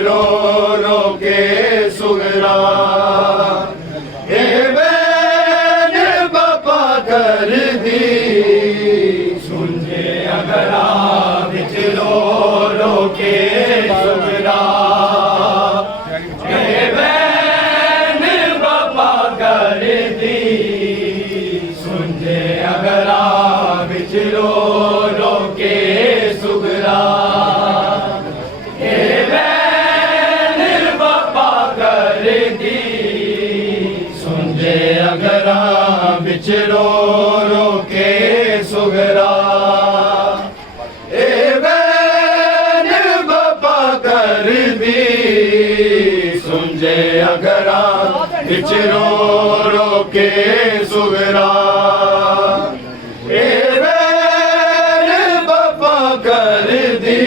रो रो के सुगरा बैन बाबा कर दी सुनजे अगरा बिच रो रो के सुगरा बैन बाबा कर दी सुनजे अगरा बिच रो रो के सुगरा अगरा बिच रो रो के सुगरा बैन बाबा कर दी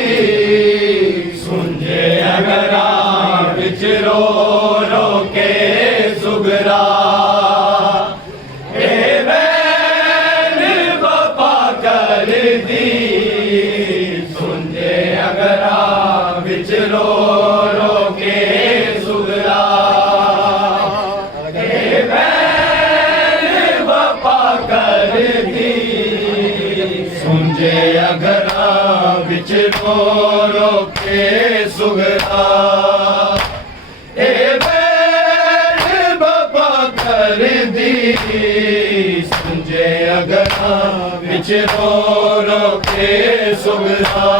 सुनजे अगरा बिच रो रो के सुगरा बैन बाबा कर दी सुनजे अगरा बिच रो रो के सुगरा रो रो के सुगरा बैन बाबा कर दी सुनजे अगरा बिच रो रो के सुगरा बैन बाबा कर दी सुनजे अगरा बिच रो रो के सुगरा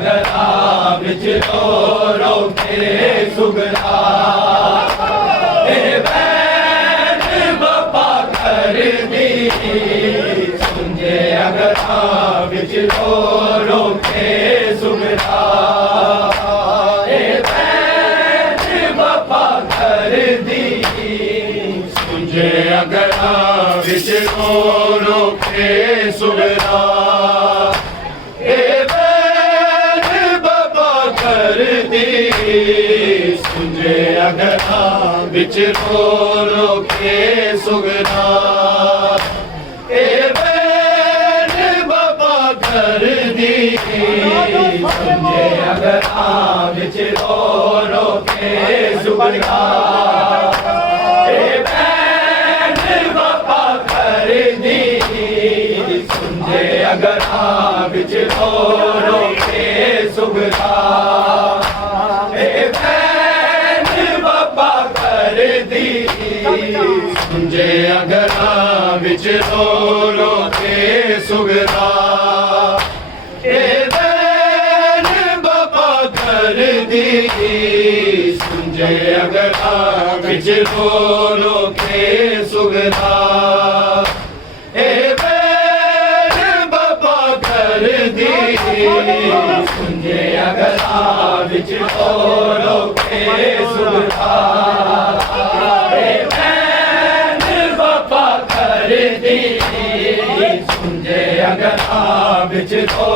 अगरा बिच रो रो के सुगरा बैन बाबा कर दी सुनजे अगरा बिच रो रो के सुगरा बैन बाबा कर दी सुनजे अगरा बिच रो रो के सुगरा सुनजे अगरा बिच रो रो के सुगरा बैन बाबा कर दी सुनजे अगरा बिच रो रो के सुगरा बैन बाबा कर दी सुनजे अगरा बिच रो रो के सुगरा सुनजे अगरा बिच रो रो के सुगरा बैन बाबा कर दी सुनजे अगरा बिच रो रो के सुगरा बैन बाबा कर दी सुनजे अगरा बिच रो रो के सुगरा सुनजे अगरा बिच रो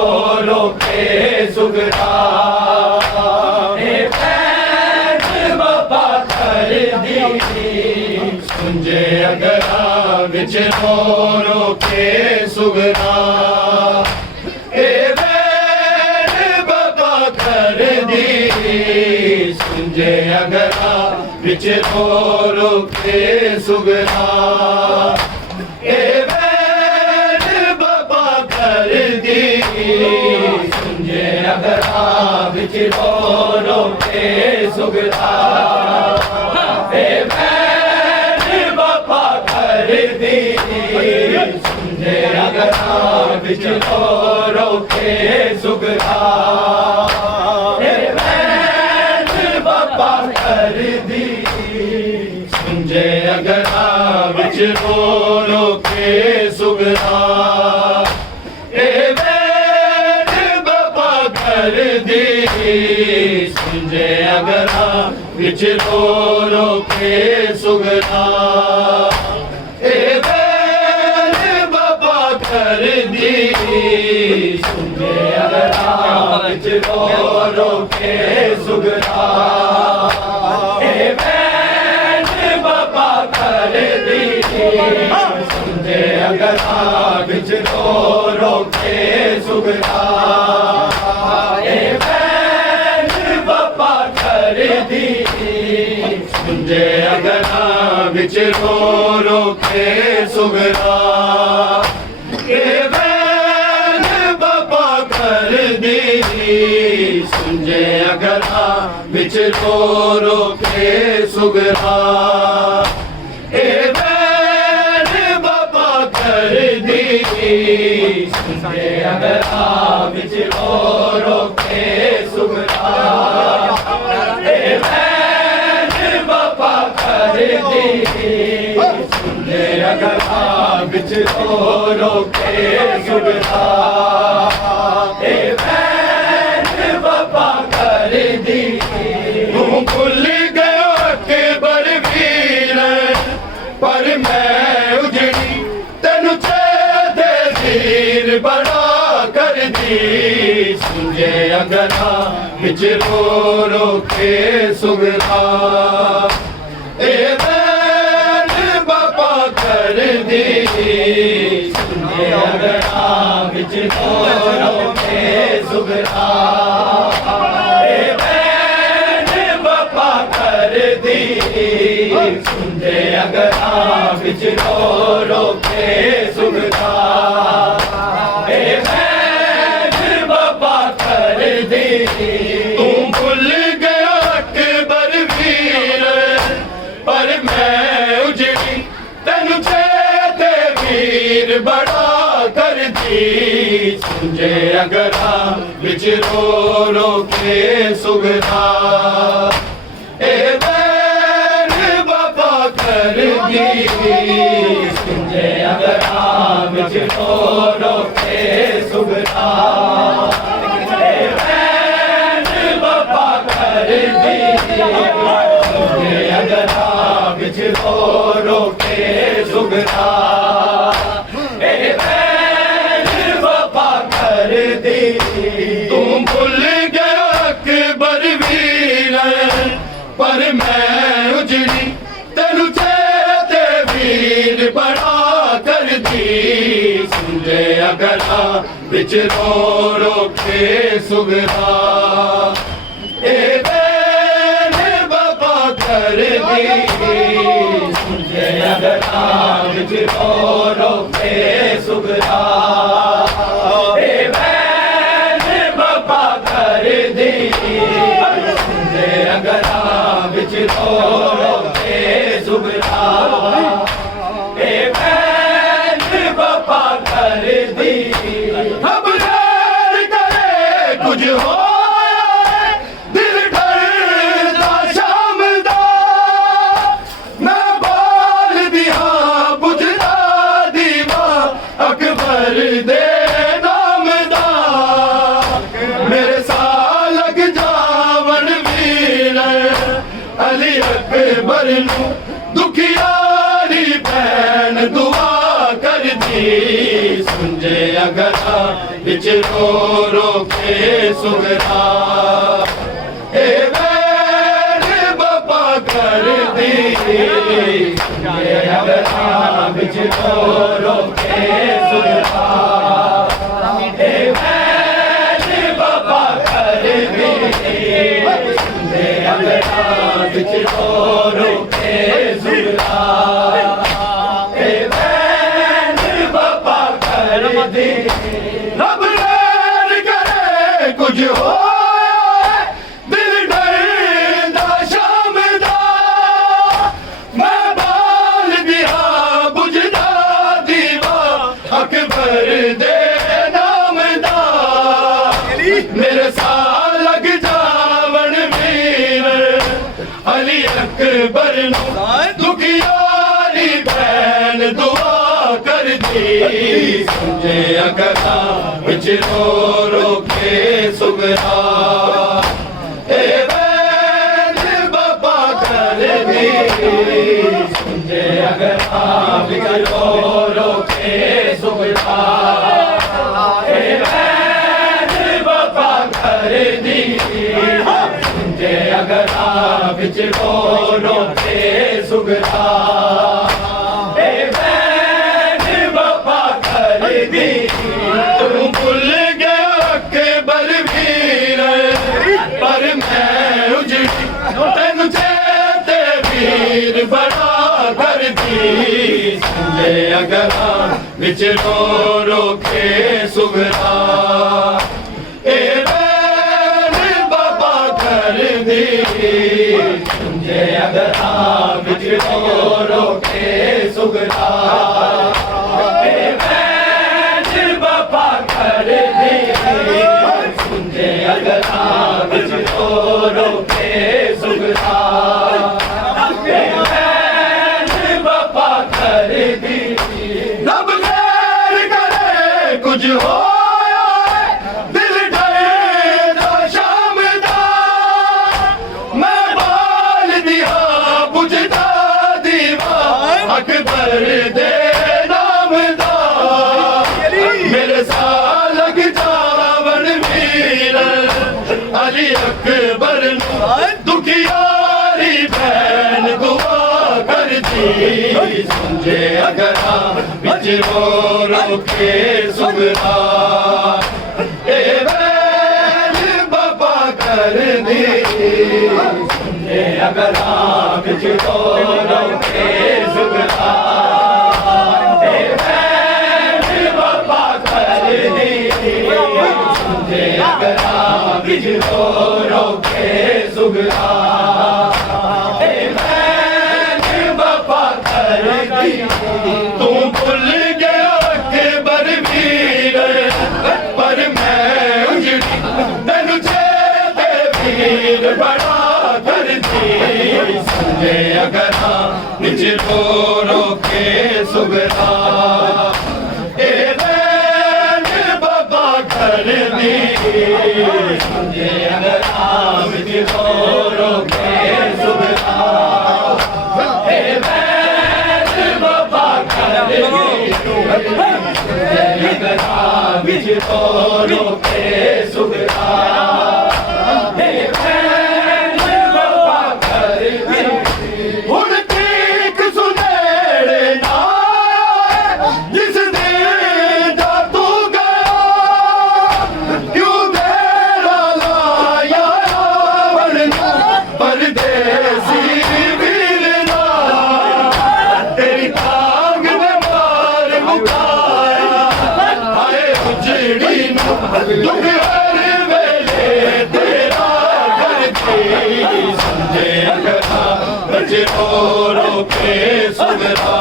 रो के सुगरा बैन बाबा कर दी सुनजे अगरा बिच रो रो के सुगरा बैन बाबा कर दी सुनजे अगरा बिच रो रो के सुगरा बैन बाबा कर दी सुनजे अगरा बिच रो रो के सुगरा बैन बाबा कर दी सुनजे अगरा बिच रो रो के सुगरा बैन बाबा कर दी सुनजे अगरा बिच रो रो के सुगरा बैन बाबा कर दी सुनजे अगरा बिच रो रो के सुगरा बैन बाबा कर दी सुनजे अगरा बिच रो रो के सुगरा सुनजे अगरा बिच रो रो के सुगरा बैन बाबा कर दी सुनजे अगरा बिच रो रो के सुगरा बैन बाबा कर दी सुनजे अगरा बिच रो रो के सुगरा बैन बाबा कर दी सुनजे अगरा बिच रो रो के सुगरा बैन बाबा कर दी सुनजे अगरा बिच रो रो के सुगरा बैन बाबा कर दी तू भूल गयो अकबर वीर पर मैं उजड़ी तेनु दे धीर बड़ा कर दी सुनजे अगरा बिच रो रो के सुगरा बैन बाबा कर दी सुनजे अगरा बिच रो रो के सुगरा बैन बाबा कर दी सुनजे अगरा बिच रो रो के सुगरा बैन बाबा कर दी तू भूल गया अकबर वीर पर मैं उजड़ी तेनु वीर बड़ा कर दी दी सुंजे अगरा बिच रो रो के सुगरा ए बैर बाबा कर दी सुंजे अगरा बिच रो रो के सुगरा ए बैर बाबा कर दी सुंजे अगरा बिच रो रो के सुगरा तुम भूल गया अकबर वीर पर मैं उजड़ी तेनु चेते वीर बड़ा कर दी सुंजे अगरा बिच रो रो के सुगरा ए बैर बाबा कर दी सुंजे अगरा बिच रो रो के सुगरा बिच रो रो के सुगरा ए बैर बाबा कर दी अब डर करे कुछ हो दिल डरदा शाम दा मैं बाल दिया बुझदा दीवा अकबर दे नाम दा मेरे साल लग जावन वीर अली अकबर नू दुखियारी भैन दुआ कर दी सुंजे अगरा बिच रो रो के सुगरा ए बैर बाबा कर दी सुंजे अगरा बिच रो रो के सुगरा ए बैर बाबा कर दी बिच रो रो के सुगरा ए बैर बाबा कर दी रब डर करे कुछ हो दिल डरदा शाम दा मैं बाल दिया बुझदा दीवा अकबर दे नाम दा मेरे साल लग जावन वीर अली अकबर दुखियारी भैन दुआ कर दी सुंजे अगरा बिच रो रो के सुगरा ए बैर बाबा कर दी सुंजे अगरा बिच रो रो के सुगरा ए बैर बाबा कर दी सुंजे अगरा बिच रो रो के सुगरा ए बैर बाबा कर दी तुम भूल गया अकबर वीर पर मैं उजड़ी तेनु चेते वीर बड़ा कर दी सुंजे अगरा बिच रो रो के सुगरा ए बैर बाबा कर दी सुंजे अगरा बिच रो रो के सुगरा ए बैर बाबा कर दी सुंजे अगरा बिच रो रो के सुगरा ए बैर बाबा कर दी रब डर करे कुछ हो दिल डरदा शाम दा मैं बाल दिया बुझदा दीवा अकबर दे नाम दा मेरे साल लग जावन वीर अली अकबर दुखियारी भैन दुआ कर दी सुंजे अगरा बिच रो रो के सुगरा ए बैर बाबा कर दी सुंजे अगरा बिच रो रो के सुगरा ए बैर बाबा कर दी सुंजे अगरा बिच रो रो के सुगरा ए बैर बाबा कर दी तू भूल गया अकबर वीर सुगरा ए बैन बाबा कर दी सुने अगरा विच रो के सुगरा ए बैन बाबा कर दी अगरा विच रो के सुगरा दुख हर वेले तेरा करके समझे अगरा बच रो के सुगरा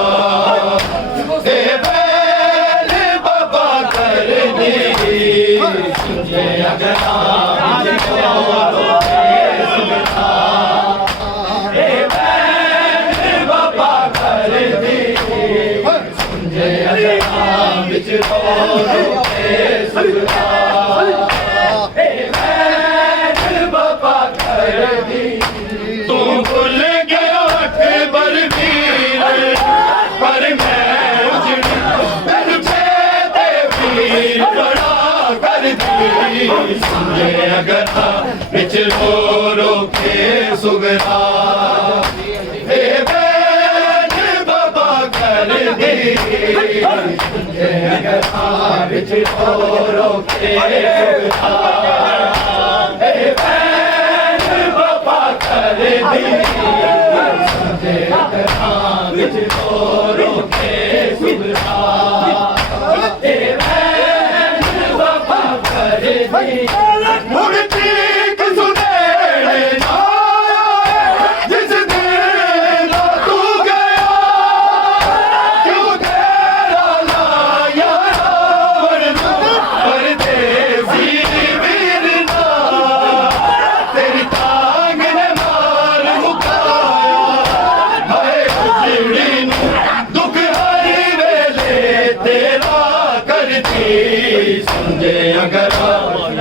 ए बैन बाबा कर दी समझे अगरा बच रो के सुगरा ए बैन बाबा कर दी समझे अगरा बच रो के सुगरा तू भूल गया अकबर वीर पर मैं उजड़ी तेनु छेदे वीर बड़ा कर दी समझे अगरा बिच रो के सुगरा ए बैन बाबा कर दी समझे अगरा बिच रो के सुगरा ए बैन बाबा कर दी समझे अगरा बिच रो के सुगरा ए बैन बाबा कर दी मुड़ती सुनेड़े ना जिस दिन तू गया क्यों तेरा लाया परदेसी वीर ना तेरी तांग ने मार मुकाया हाय उजड़ी दुख हर वेले तेरा करती समझे अगरा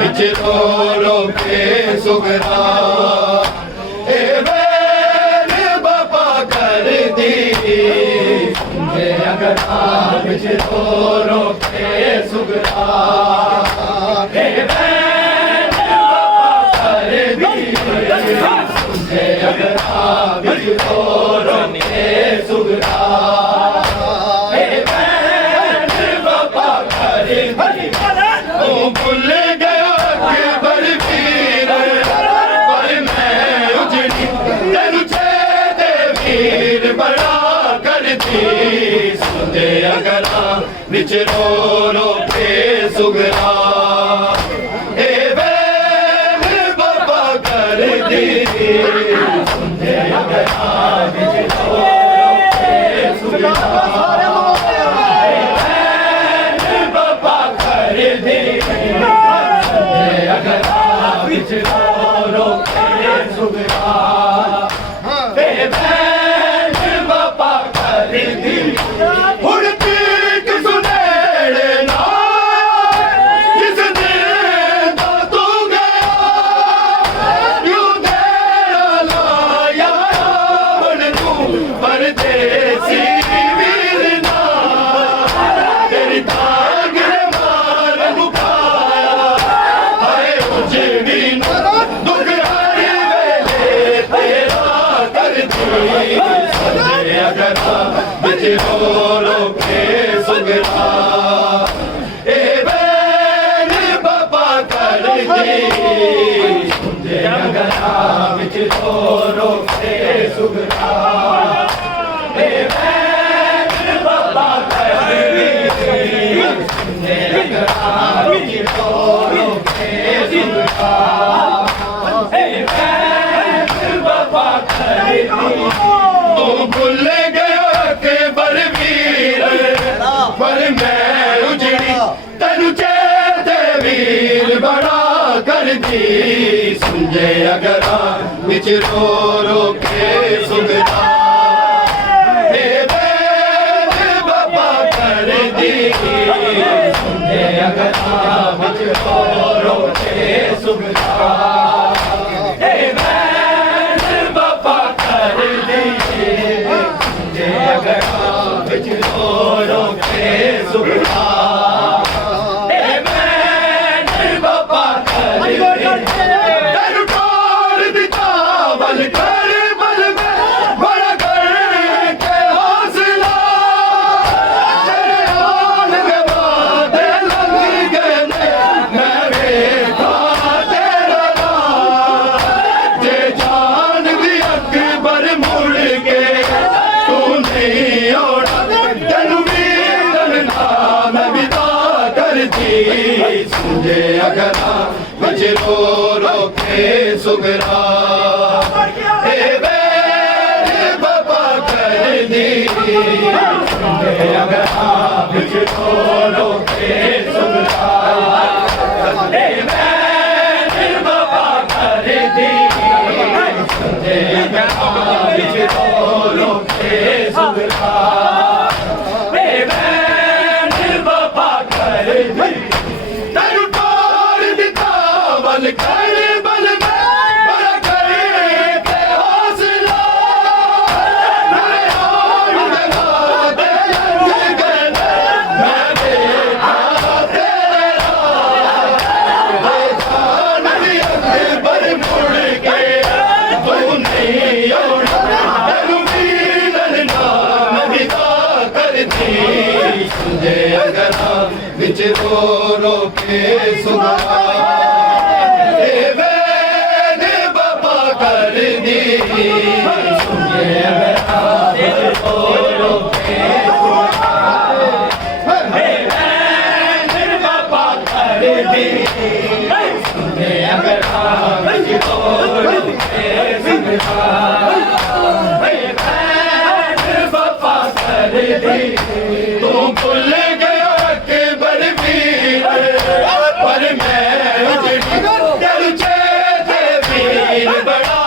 बिच रो के सुगरा ए बैन बाबा कर दी समझे अगरा बिच रो के सुगरा ए बैन बाबा कर दी समझे अगरा बिच रो के सुगरा ए बैन बाबा कर दी तू भूल गया अकबर वीर पर मैं उजड़ी तेनु छेदे वीर बड़ा कर दी समझे अगरा बिच रो के सुगरा ए बैन बाबा कर दी समझे अगरा बिच रो के सुगरा बाबा कर दी अगरा बिच रो के सुगरा ए बैन बाबा कर दी उड़ती सुनेड़े ना जिस दिन तू गया क्यों तेरा लाया तू परदेसी वीर ना तेरी तांग ने मार मुकाया हाय उजड़ी दुख हर वेले तेरा कर दी समझे अगरा बिच रो के सुगरा ए बैन बाबा कर दी समझे अगरा बिच रो के सुगरा ए बैन बाबा कर दी समझे अगरा बिच रो के सुगरा ए बैन बाबा कर दी तू भूल गया अकबर वीर पर मैं उजड़ी तेनु छेदे वीर बड़ा कर दी समझे अगरा बिच रो के सुगरा ए बैन बाबा रो रो के सुगरा ए बैन बाबा कर दिए जे अगरा बिच रो रो के सुगरा ए बैन बाबा कर दिए तेरू तोड़ दिता बल कर बल में बड़ा कर के हौसला तेरे आन के बाद लग गए मैं वेखा तेरा नाम जे जान भी अकबर मुड़ के तू नहीं ओड़ा तेनू वीरन नाम विदा कर दी सुझे अगरा बच रो रो के सुगरा ए बेरे बाबा कर दी सुझे अगरा बच रो रो के सुगरा ए बेरे बाबा कर दी सुझे अगरा बच रो रो के सुगरा ए बेरे बाबा कर दी तेरू तोड़ दिता बल कर बल में बड़ा कर के हौसला मेरे आन लगा दे लग गए मैं देखा तेरे जान भी अकबर मुड़ के तू नहीं ओड़ा तेनू वीरन नाम विदा कर दी सुझे अगरा बिच रो रो के सुगरा ए बैन बाबा कर दी सुझे अगरा बिच रो रो के सुगरा ए बैन बाबा कर दी सुझे अगरा बिच रो रो के सुगरा ए बैन बाबा कर दी तू भूल गया अकबर वीर पर मैं उजड़ी तेरू चेते वीर बड़ा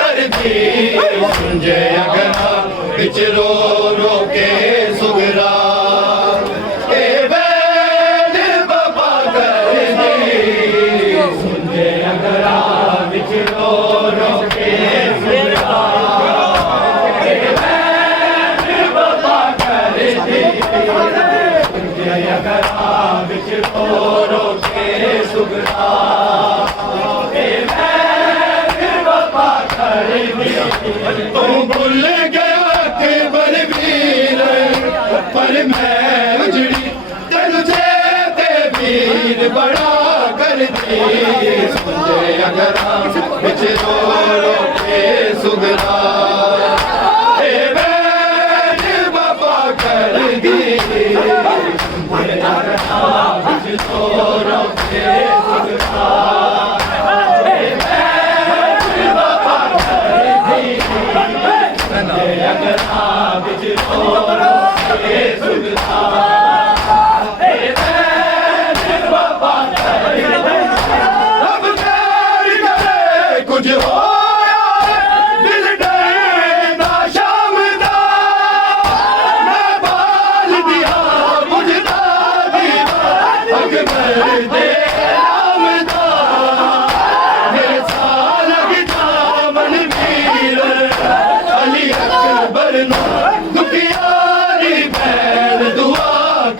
कर दी सुझे अगरा बिच रो रो के सुगरा ए बैन बाबा कर दी सुझे अगरा बिच रो रो के सुगरा ए बैन बाबा कर दी सुझे अगरा बिच रो रो के सुगरा ए बैन बाबा कर दी तू भूल गया अकबर वीर पर मैं उजड़ी तेरू चेते वीर बड़ा कर दी सुझे अगरा बिच रो रो के सुगरा ए बैन बाबा कर दी सुझे अगरा बिच रो रो के सुगरा ए बैन बाबा कर दी सुझे अगरा बिच रो रो के सुगरा ए बैन बाबा कर दी अब तेरी करे कुछ होया दिल डरे ना शाम दा मैं बाल दिया बुझदा दीवा अकबर दे नाम दा मेरे साल लगदा मन वीर अली अकबर ना दुखियारी बैन दुआ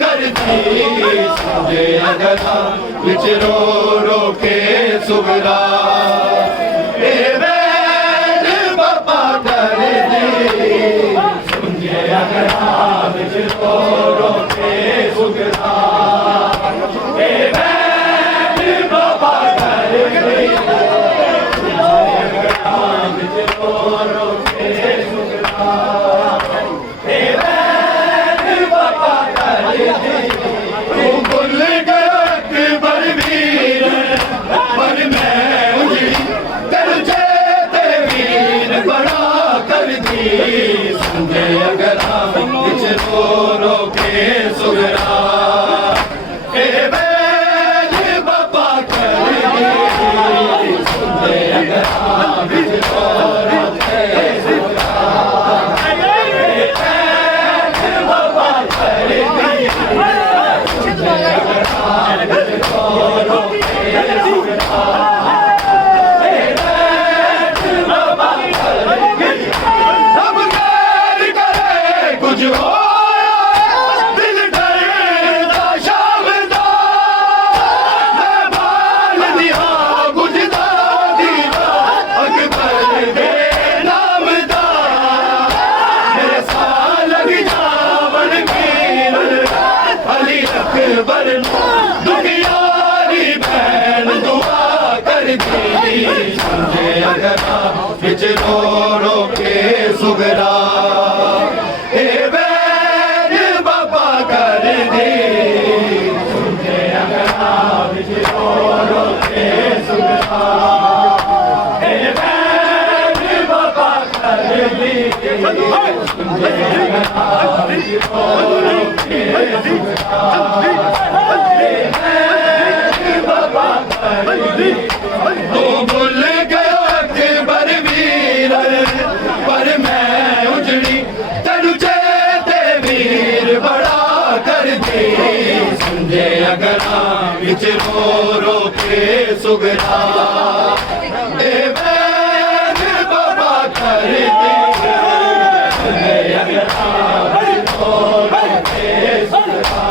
कर दी सुझे अगरा बिच रो रो के सुगरा ए बैन बाबा कर दी सुझे अगरा बिच रो रो के सुगरा ए बैन बाबा कर दी सुझे अगरा बिच रो रो के सुगरा ए बैन बाबा कर दी तू भूल गया अकबर वीर पर मैं उजड़ी तेरू चेते वीर बड़ा कर दी सुझे अगरा बिच रो रो के अगरा विच रो रो के सुगरा ए वैर बाबा कर दी सुनते अगरा विच रो रो के सुगरा ए वैर बाबा कर दी सुनते अगरा विच रो रो के सुगरा तू भुल गयो अकबर वीर पर मैं उजड़ी तेनू चेते वीर बड़ा कर दी संजे अगरा विच रो रो के सुगरा ए वैर बाबा कर दी संजे अगरा विच रो रो के सुगरा